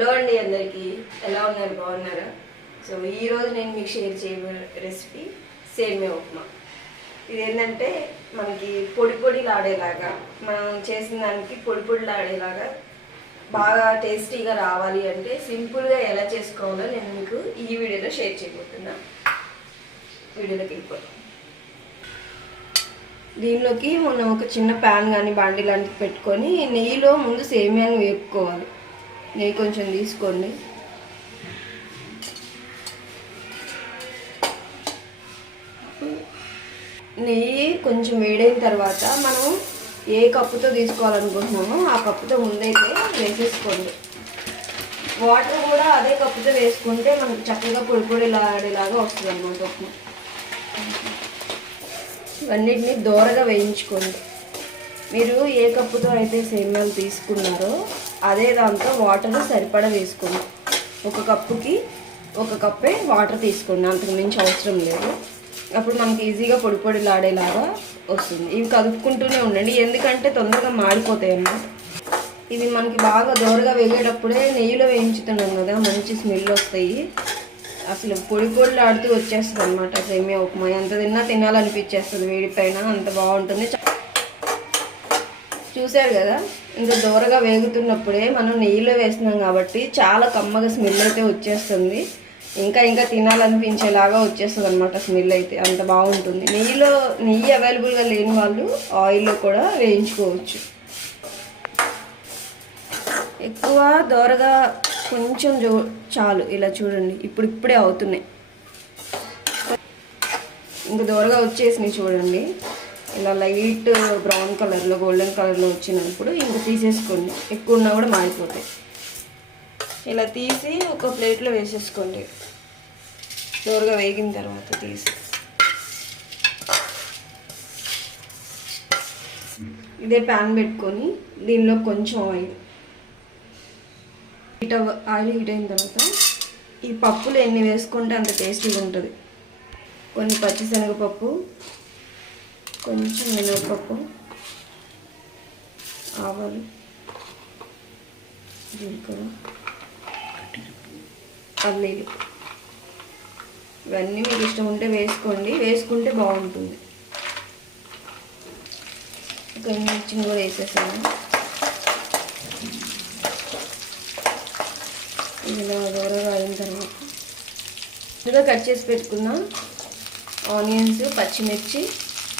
Hello అండి అందరికీ. ఎలా ఉన్నారు? బాగున్నారా? సో ఈరోజు నేను మీకు షేర్ చేయబోయే రెసిపీ సేమియా ఉప్మా. ఇది ఏంటంటే మనకి పొడి పొడిలాడేలాగా మనం చేసిన దానికి పొడి పొడిలాడేలాగా బాగా టేస్టీగా రావాలి అంటే సింపుల్గా ఎలా చేసుకోవాలో నేను మీకు ఈ వీడియోలో షేర్ చేయబోతున్నా. వీడియోలోకి వెళ్ళిపోతాం దీనిలోకి మనం ఒక చిన్న ప్యాన్ కానీ బండి లాంటిది పెట్టుకొని నెయ్యిలో ముందు సేమియాను వేపుకోవాలి. నెయ్యి కొంచెం తీసుకోండి. నెయ్యి కొంచెం వేడైన తర్వాత మనం ఏ కప్పుతో తీసుకోవాలనుకుంటున్నామో ఆ కప్పుతో ముందైతే వేసేసుకోండి. వాటర్ కూడా అదే కప్పుతో వేసుకుంటే మనకు చక్కగా పొడి పొడిలాడేలాగా వస్తుంది అనమాట ఉప్మా. ఇవన్నిటిని దూరగా వేయించుకోండి. మీరు ఏ కప్పుతో అయితే సేమ్యాలు తీసుకున్నారో అదే దాంతో వాటర్ సరిపడా వేసుకోండి ఒక కప్పుకి ఒక కప్పే వాటర్ తీసుకోండి అంతకు మించి అవసరం లేదు. అప్పుడు మనకి ఈజీగా పొడి పొడిలాడేలాగా వస్తుంది. ఇవి కదుపుకుంటూనే ఉండండి. ఎందుకంటే తొందరగా మాడిపోతాయి అన్నమాట మనకి బాగా దోరగా వేగేటప్పుడే నెయ్యిలో వేయించుతున్నాం కదా మంచి స్మెల్ వస్తాయి. అసలు పొడి పొడిలు వచ్చేస్తుంది అనమాట సేమియా ఉప్మా. ఎంత తిన్నా తినాలనిపించేస్తుంది. వేడిపైన అంత బాగుంటుంది. చూశారు కదా? ఇంత దూరగా వేగుతున్నప్పుడే మనం నెయ్యిలో వేస్తున్నాం కాబట్టి చాలా కమ్మగా స్మెల్ అయితే వచ్చేస్తుంది. ఇంకా ఇంకా తినాలనిపించేలాగా వచ్చేస్తుంది అనమాట స్మెల్ అయితే. అంత బాగుంటుంది. నెయ్యిలో నెయ్యి అవైలబుల్గా లేని వాళ్ళు ఆయిల్లో కూడా వేయించుకోవచ్చు. ఎక్కువ దోరగా కొంచెం జో చాలు. ఇలా చూడండి. ఇప్పుడు ఇప్పుడే అవుతున్నాయి. ఇంకా దోరగా వచ్చేసినాయి చూడండి. ఇలా లైట్ బ్రౌన్ కలర్లో గోల్డెన్ కలర్లో వచ్చినప్పుడు ఇంకా తీసేసుకోండి ఎక్కువ ఉన్నా కూడా మారిపోతాయి ఇలా తీసి ఒక ప్లేట్లో వేసేసుకోండి. జోరుగా వేగిన తర్వాత తీసి. ఇదే ప్యాన్ పెట్టుకొని దీనిలో కొంచెం ఆయిల్. హీట్ అవ ఆయిల్ హీట్ అయిన తర్వాత ఈ పప్పులు ఎన్ని వేసుకుంటే అంత టేస్టీగా ఉంటుంది. కొన్ని పచ్చిశనగపప్పు కొంచెం మినపప్పు ఆవాలు జీలకర్ర పల్లీలు ఇవన్నీ మీకు ఇష్టం ఉంటే వేసుకోండి. వేసుకుంటే బాగుంటుంది. ఒక మిర్చిని కూడా వేసేసాను. ఇలా దూరగా అయిన తర్వాత. ఇదిగా కట్ చేసి పెట్టుకున్న ఆనియన్స్ పచ్చిమిర్చి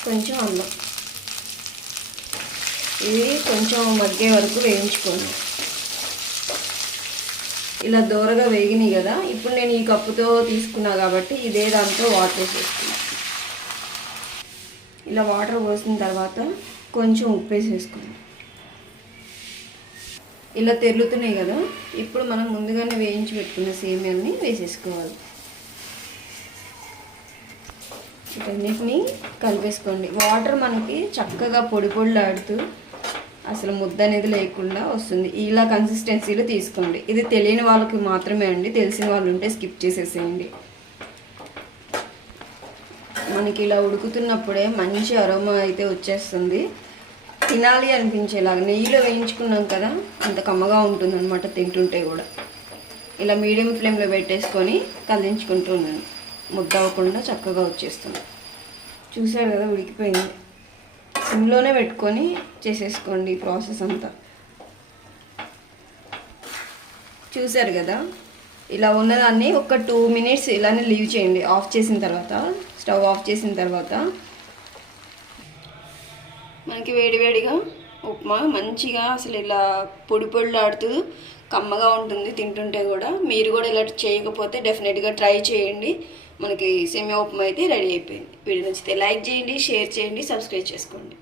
కొంచెం అల్లం. ఇవి కొంచెం మగ్గే వరకు వేయించుకోండి. ఇలా దూరగా వేగినాయి కదా ఇప్పుడు నేను ఈ కప్పుతో తీసుకున్నా కాబట్టి ఇదే దాంతో వాటర్ వేసేసుకున్నా. ఇలా వాటర్ పోసిన తర్వాత కొంచెం ఉప్పు వేసేసుకోండి ఇలా తెరులుతున్నాయి కదా ఇప్పుడు మనం ముందుగానే వేయించి పెట్టుకున్న సేమియాన్ని వేసేసుకోవాలి. వీటన్నిటిని కలిపేసుకోండి. వాటర్ మనకి చక్కగా పొడి పొడిలాడుతూ అసలు ముద్ద అనేది లేకుండా వస్తుంది. ఇలా కన్సిస్టెన్సీలో తీసుకోండి. ఇది తెలియని వాళ్ళకి మాత్రమే అండి. తెలిసిన వాళ్ళు ఉంటే స్కిప్ చేసేసేయండి. మనకి ఇలా ఉడుకుతున్నప్పుడే మంచి అరోమా అయితే వచ్చేస్తుంది. తినాలి అనిపించేలాగా. నెయ్యిలో వేయించుకున్నాం కదా అంత కమ్మగా ఉంటుందన్నమాట తింటుంటే కూడా. ఇలా మీడియం ఫ్లేమ్లో పెట్టేసుకొని కదిలించుకుంటూ ఉన్నాను ముద్ద అవ్వకుండా చక్కగా వచ్చేస్తుంది. చూసారు కదా ఉడికిపోయింది. సిమ్లోనే పెట్టుకొని చేసేసుకోండి ఈ ప్రాసెస్ అంతా. చూసారు కదా ఇలా ఉన్నదాన్ని ఒక టూ మినిట్స్ ఇలానే లీవ్ చేయండి. ఆఫ్ చేసిన తర్వాత స్టవ్ ఆఫ్ చేసిన తర్వాత మనకి వేడివేడిగా ఉప్మా మంచిగా అసలు ఇలా పొడి పొడిలాడుతూ కమ్మగా ఉంటుంది తింటుంటే కూడా. మీరు కూడా ఇలా చేయకపోతే డెఫినెట్గా ట్రై చేయండి. మనకి సెమీ ఉప్మా అయితే రెడీ అయిపోయింది. వీడియో నచ్చితే లైక్ చేయండి షేర్ చేయండి సబ్స్క్రైబ్ చేసుకోండి.